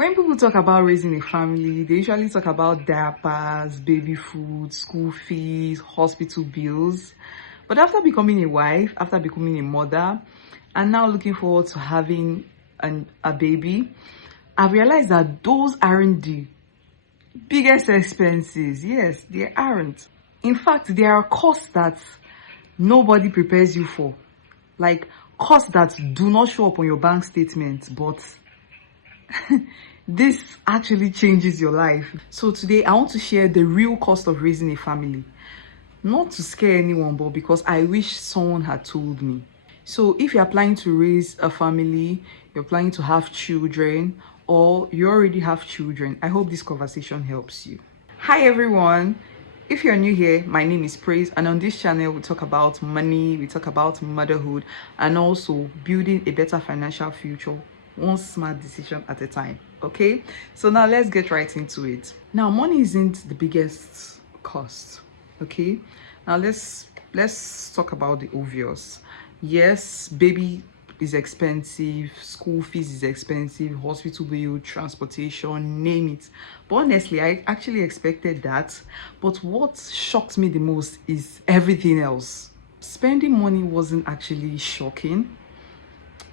When people talk about raising a family, they usually talk about diapers, baby food, school fees, hospital bills. But after becoming a wife, after becoming a mother, and now looking forward to having a baby, I've realized that those aren't the biggest expenses. Yes, they aren't. In fact, there are costs that nobody prepares you for. Like costs that do not show up on your bank statement, but this actually changes your life. So today I want to share the real cost of raising a family. Not to scare anyone, but because I wish someone had told me. So if you're planning to raise a family, you're planning to have children, or you already have children, I hope this conversation helps you. Hi everyone. If you're new here, my name is Praise, and on this channel we talk about money, we talk about motherhood, and also building a better financial future, one smart decision at a time. Okay, so now let's get right into it. Now, money isn't the biggest cost. Okay, now let's talk about the obvious. Yes, baby is expensive, school fees is expensive, hospital bill, transportation, name it. But honestly, I actually expected that. But what shocked me the most is everything else. Spending money wasn't actually shocking.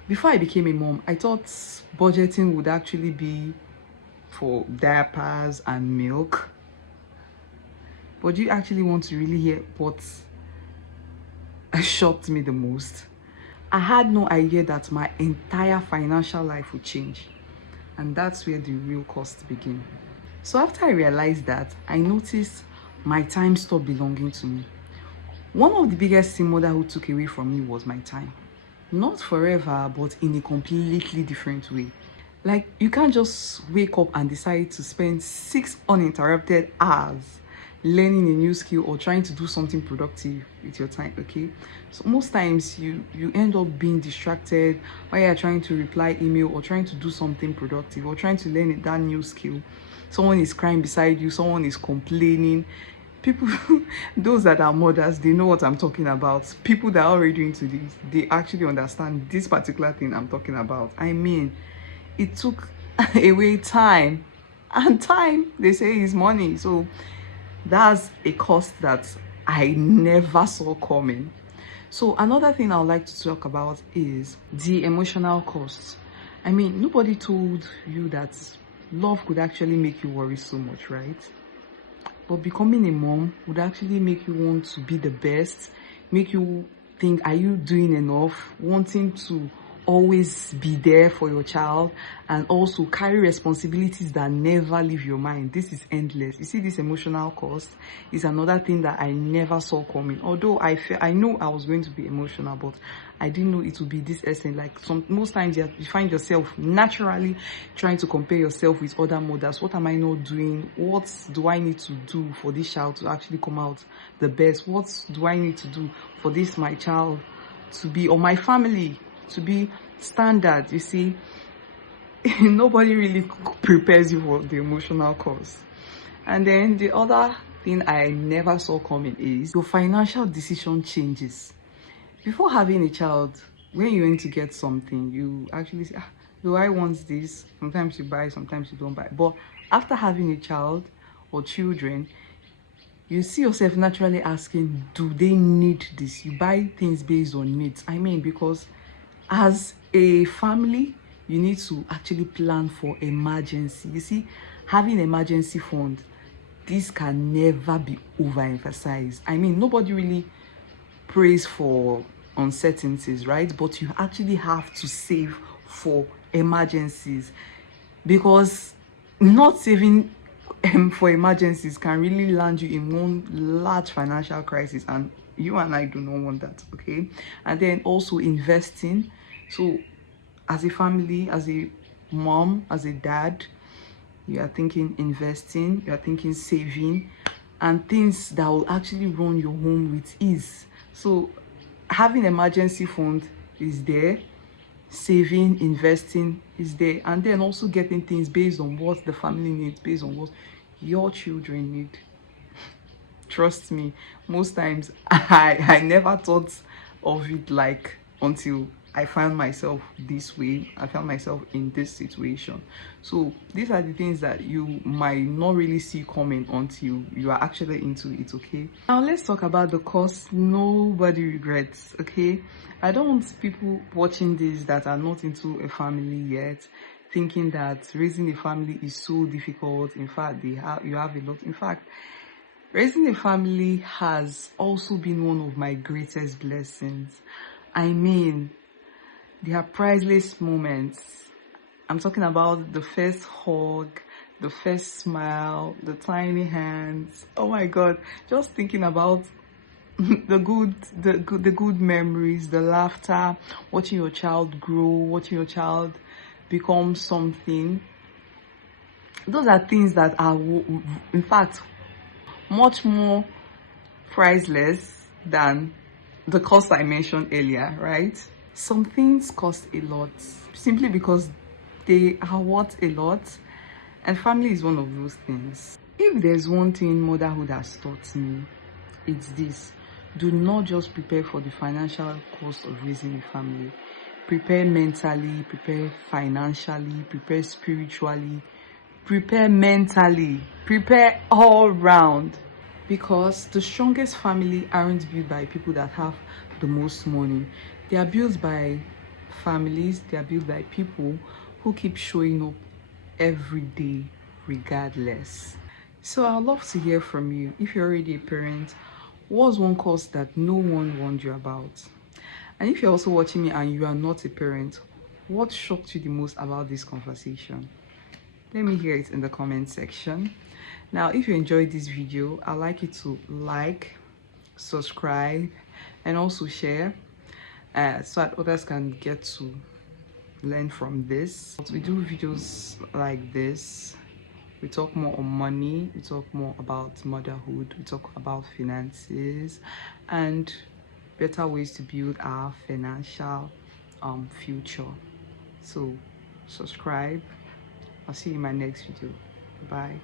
Before I became a mom, I thought budgeting would actually be for diapers and milk. But do you actually want to really hear what shocked me the most? I had no idea that my entire financial life would change. And that's where the real cost begin. So after I realized that, I noticed my time stopped belonging to me. One of the biggest things motherhood took away from me was my time. Not forever, but in a completely different way. Like, you can't just wake up and decide to spend 6 uninterrupted hours learning a new skill or trying to do something productive with your time. Okay, so most times you end up being distracted while you're trying to reply email or trying to do something productive or trying to learn that new skill. Someone is crying beside you, someone is complaining. People those that are mothers, they know what I'm talking about. People that are already into this, they actually understand this particular thing I'm talking about. I mean, it took away time, and time, they say, is money. So that's a cost that I never saw coming. So another thing I would like to talk about is the emotional cost. I mean, nobody told you that love could actually make you worry so much, right? But becoming a mom would actually make you want to be the best, make you think, are you doing enough, wanting to always be there for your child, and also carry responsibilities that never leave your mind. This is endless. You see, this emotional cost is another thing that I never saw coming. Although I know I was going to be emotional, but I didn't know it would be this essence. Like most times you find yourself naturally trying to compare yourself with other mothers. What am I not doing? What do I need to do for this child to actually come out the best? What do I need to do for this my child to be, or my family to be standard? You see, nobody really prepares you for the emotional cost. And then the other thing I never saw coming is your financial decision changes. Before having a child, when you want to get something, you actually say, do I want this? Sometimes you buy, sometimes you don't buy. But after having a child or children, you see yourself naturally asking, do they need this? You buy things based on needs. I mean, because as a family, you need to actually plan for emergency. You see, having emergency fund, this can never be overemphasized. I mean, nobody really prays for uncertainties, right? But you actually have to save for emergencies, because not saving for emergencies can really land you in one large financial crisis, and you and I do not want that. Okay, and then also investing. So as a family, as a mom, as a dad, you are thinking investing, you are thinking saving, and things that will actually run your home with ease. So having emergency fund is there, saving, investing is there, and then also getting things based on what the family needs, based on what your children need. Trust me, most times I never thought of it like until I found myself this way. I found myself in this situation. So these are the things that you might not really see coming until you are actually into it. Okay, now let's talk about the cost nobody regrets. Okay, I don't want people watching this that are not into a family yet thinking that raising a family is so difficult. In fact, you have a lot. In fact, raising a family has also been one of my greatest blessings. I mean, they are priceless moments. I'm talking about the first hug, the first smile, the tiny hands. Oh my God, just thinking about the good memories, the laughter, watching your child grow, watching your child become something. Those are things that are, in fact, much more priceless than the cost I mentioned earlier, right? Some things cost a lot simply because they are worth a lot, and family is one of those things. If there's one thing motherhood has taught me, it's this: do not just prepare for the financial cost of raising a family. Prepare mentally, prepare financially, prepare spiritually, prepare mentally, prepare all round. Because the strongest family aren't built by people that have the most money. They are built by families, they are built by people who keep showing up every day regardless. So I'd love to hear from you. If you're already a parent, what's one course that no one warned you about? And if you're also watching me and you are not a parent, what shocked you the most about this conversation? Let me hear it in the comment section. Now, if you enjoyed this video, I'd like you to like, subscribe, and also share so that others can get to learn from this. We do videos like this. We talk more on money, we talk more about motherhood, we talk about finances and better ways to build our financial future. So subscribe. I'll see you in my next video. Bye.